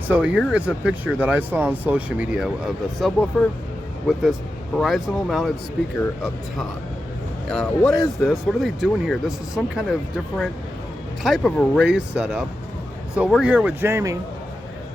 So here is a picture that I saw on social media of a subwoofer with this horizontal mounted speaker up top. What is this? What are they doing here? This is some kind of different type of array setup. So we're here with Jamie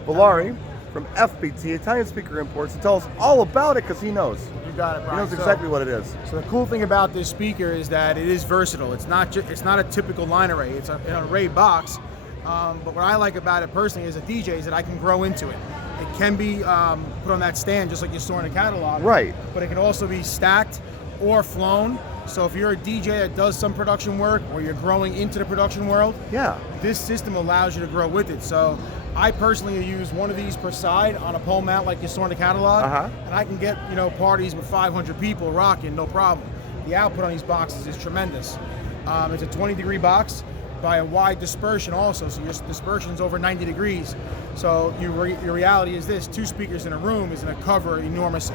Villari from FBT, Italian Speaker Imports, to tell us all about it because he knows. You got it, Brian. He knows exactly what it is. So the cool thing about this speaker is that it is versatile. It's not a typical line array. It's an array box. But what I like about it personally as a DJ is that I can grow into it. It can be put on that stand just like you saw in the catalog. Right. But it can also be stacked or flown. So if you're a DJ that does some production work or you're growing into the production world, yeah, this system allows you to grow with it. So I personally use one of these per side on a pole mount like you saw in the catalog, and I can get parties with 500 people rocking, no problem. The output on these boxes is tremendous. It's a 20-degree box by a wide dispersion also, so your dispersion's over 90 degrees. So your reality is this: 2 speakers in a room is going to cover enormous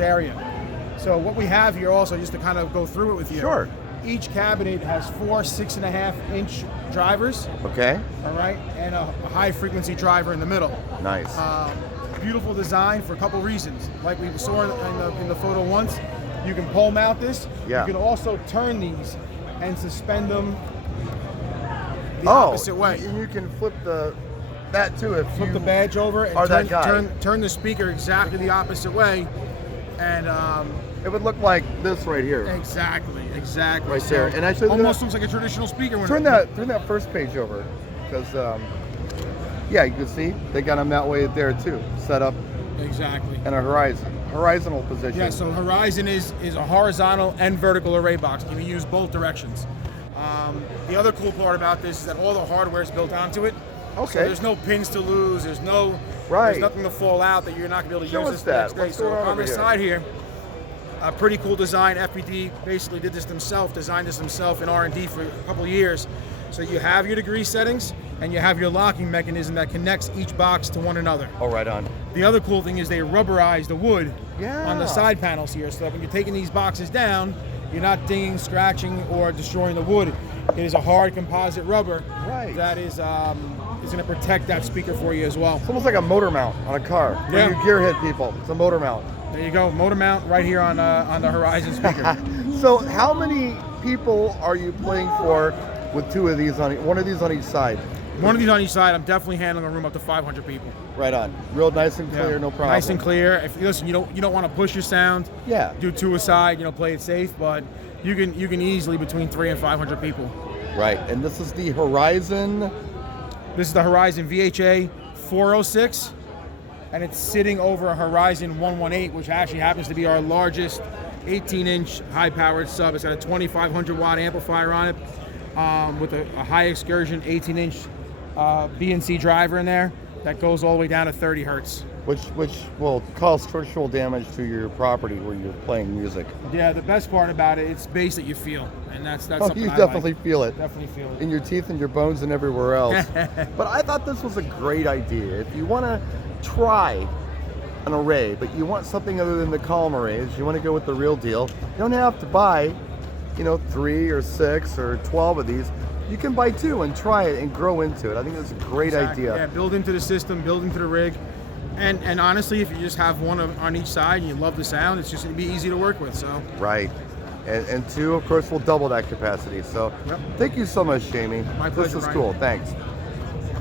area. So what we have here also, just to kind of go through it with you. Sure. Each cabinet has 4 6.5-inch drivers. Okay. All right, and a high-frequency driver in the middle. Nice. Beautiful design for a couple reasons. Like we saw in the photo once, you can pole mount this. Yeah. You can also turn these and suspend them the opposite way. And you can flip that too if Flip you the badge over and are that guy. turn the speaker exactly the opposite way, and it would look like this right here. exactly. Right there. And actually, almost looks like a traditional speaker. Turn that first page over, because yeah, you can see they got them that way there too, set up Exactly. in a horizontal position. Yeah, so Horizon is a horizontal and vertical array box. You can use both directions. The other cool part about this is that all the hardware is built onto it. Okay. So there's no pins to lose. There's nothing to fall out that you're not going to be able to use this next day. So on the side here, a pretty cool design. FBT basically did this themselves, designed this themselves in R&D for a couple of years. So you have your degree settings and you have your locking mechanism that connects each box to one another. Oh, right on. The other cool thing is they rubberize the wood on the Yeah. side panels here, so that when you're taking these boxes down, you're not dinging, scratching, or destroying the wood. It is a hard composite rubber that is going to protect that speaker for you as well. It's almost like a motor mount on a car. Yeah. When you gear hit people, it's a motor mount. There you go, motor mount right here on the Horizon speaker. So how many people are you playing for with one of these on each side? One of these on each side, I'm definitely handling a room up to 500 people. Right on. Real nice and clear, no problem. Nice and clear. If listen, you don't want to push your sound. Yeah. Do 2 aside, play it safe, but you can easily between 300 and 500 people. Right. And this is the Horizon. This is the Horizon VHA 406, and it's sitting over a Horizon 118, which actually happens to be our largest 18-inch high-powered sub. It's got a 2,500 watt amplifier on it, with a high excursion 18-inch BNC driver in there that goes all the way down to 30 hertz. Which will cause structural damage to your property where you're playing music. Yeah, the best part about it, it's bass that you feel, and that's something you I definitely like. feel it. Definitely feel it. In your teeth and your bones and everywhere else. But I thought this was a great idea. If you want to try an array, but you want something other than the column arrays, you want to go with the real deal, you don't have to buy 3 or 6 or 12 of these. You can buy 2 and try it and grow into it. I think that's a great idea. Yeah, build into the system, build into the rig. And honestly, if you just have one on each side and you love the sound, it's just going to be easy to work with. So right. And 2, of course, will double that capacity. So thank you so much, Jamie. My pleasure, This is Brian. cool. Thanks.